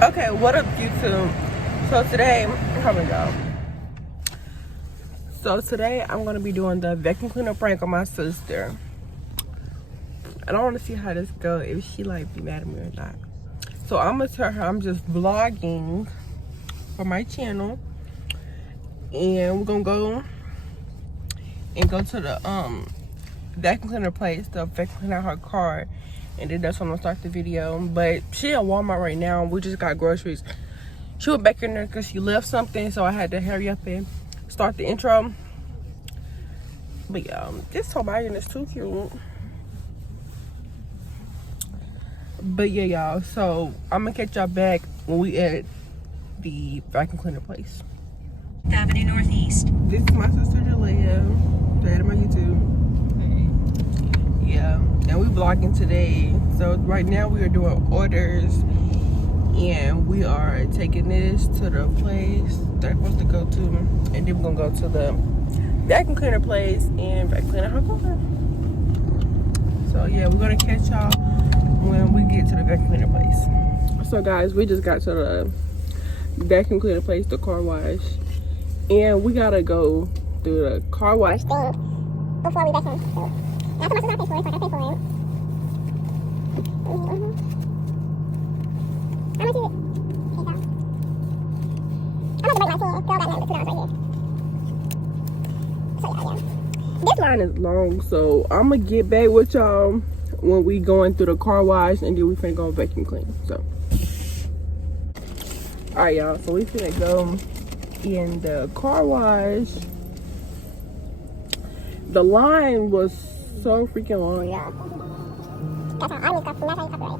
Okay, what up YouTube? So today, come on y'all. So today I'm gonna be doing the vacuum cleaner prank on my sister. I don't wanna see how this goes, if she like be mad at me or not. So I'm gonna tell her I'm just vlogging for my channel. And we're gonna go to the vacuum cleaner place to vacuum clean out her car. And then that's when I'm gonna start the video. But she at Walmart right now. We just got groceries. She was back in there because she left something, so I had to hurry up and start the intro. But yeah, this toboggan is too cute. But yeah, y'all. So I'm gonna catch y'all back when we at the vacuum cleaner place. Avenue Northeast. This is my sister Jalea. Dad of my YouTube. Yeah, and we vlogging today. So right now we are doing orders, and we are taking this to the place that we're supposed to go to, and then we're gonna go to the vacuum cleaner place and vacuum clean her car. So yeah, we're gonna catch y'all when we get to the vacuum cleaner place. So guys, we just got to the vacuum cleaner place, the car wash, and we gotta go through the car wash thing before we vacuum. That's how much I pay for it, so I gotta pay for it. How much is it? I'm gonna break my phone. Girl got nothing but $2 right here. So yeah. This line is long, so I'm gonna get back with y'all when we going through the car wash, and then we finna go vacuum clean. So, all right, y'all. So we finna go in the car wash. The line was so freaking long, yeah. That's how I make up. That's how you copyright.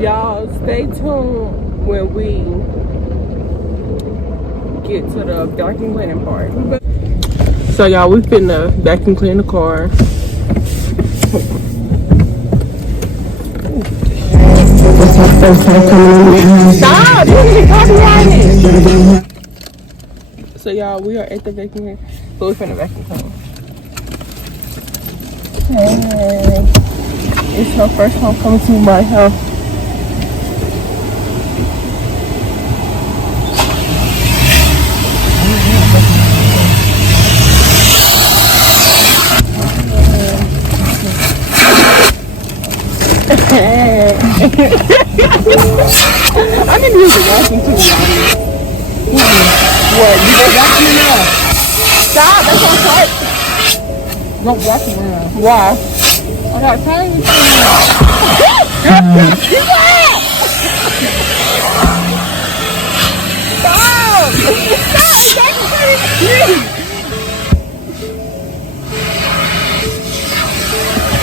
Y'all stay tuned when we get to the vacuum cleaning part. So y'all, we finna vacuum clean the car. Stop! So y'all, we are at the vacuum cleaner. So we finna vacuum clean. Hey, it's her first time coming to my house. I need to use the vacuum too. What? You just vacuum now? Stop! That's on short. Don't vacuum around. Why? I got tiny things. Stop! Stop!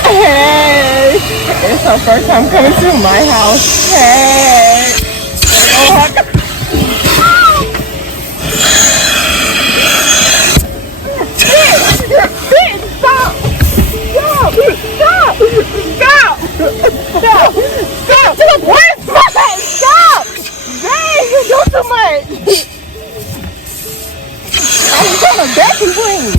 Hey! It's her first time coming to my house. Hey! Stop! Stop! Stop! Stop! Stop! Stop! To the point! Stop! Dang, you do too much! I'm gonna vacuum clean.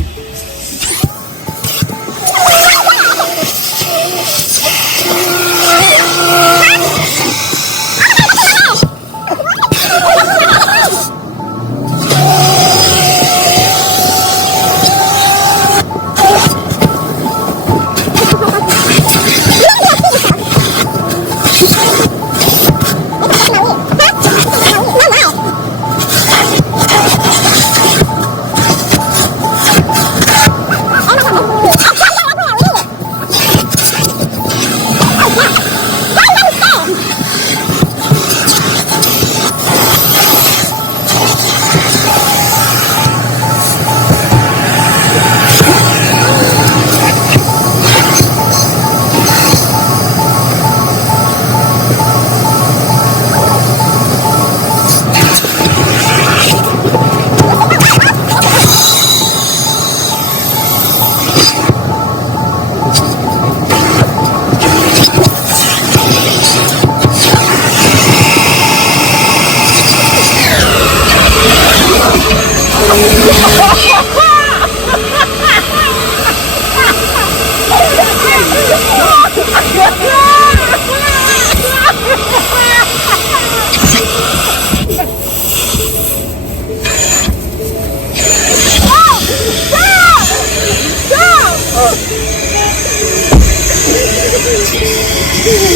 you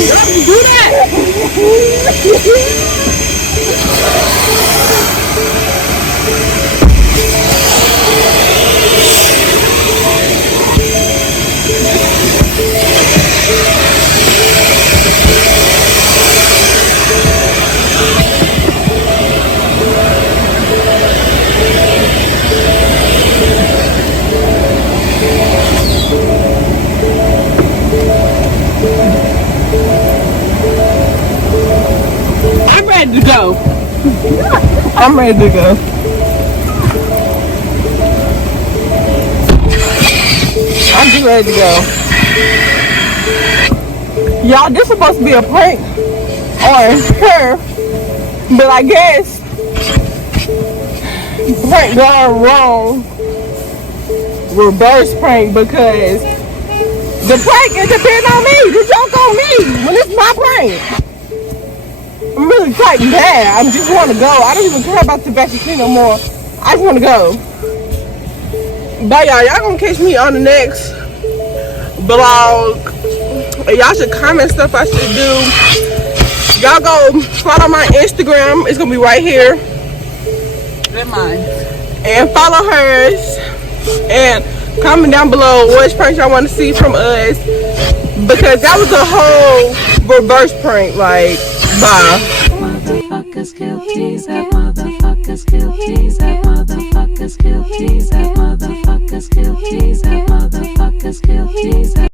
do I'm ready to go. I'm ready to go. I'm just ready to go. Y'all, this is supposed to be a prank on her, but I guess prank gone wrong. Reverse prank, because the prank is depending on me. The joke on me when it's my prank. I'm really quite mad. I just want to go. I don't even care about the vaccine no more. I just want to go. Bye, y'all. Y'all gonna catch me on the next vlog. Y'all should comment stuff I should do. Y'all go follow my Instagram. It's gonna be right here. They're mine. And follow hers. And comment down below which prank y'all want to see from us. Because that was a whole reverse prank. Like, bye. Motherfuckers guilty, that motherfuckers guilty, that motherfuckers guilty, that motherfuckers guilty, that motherfuckers guilty.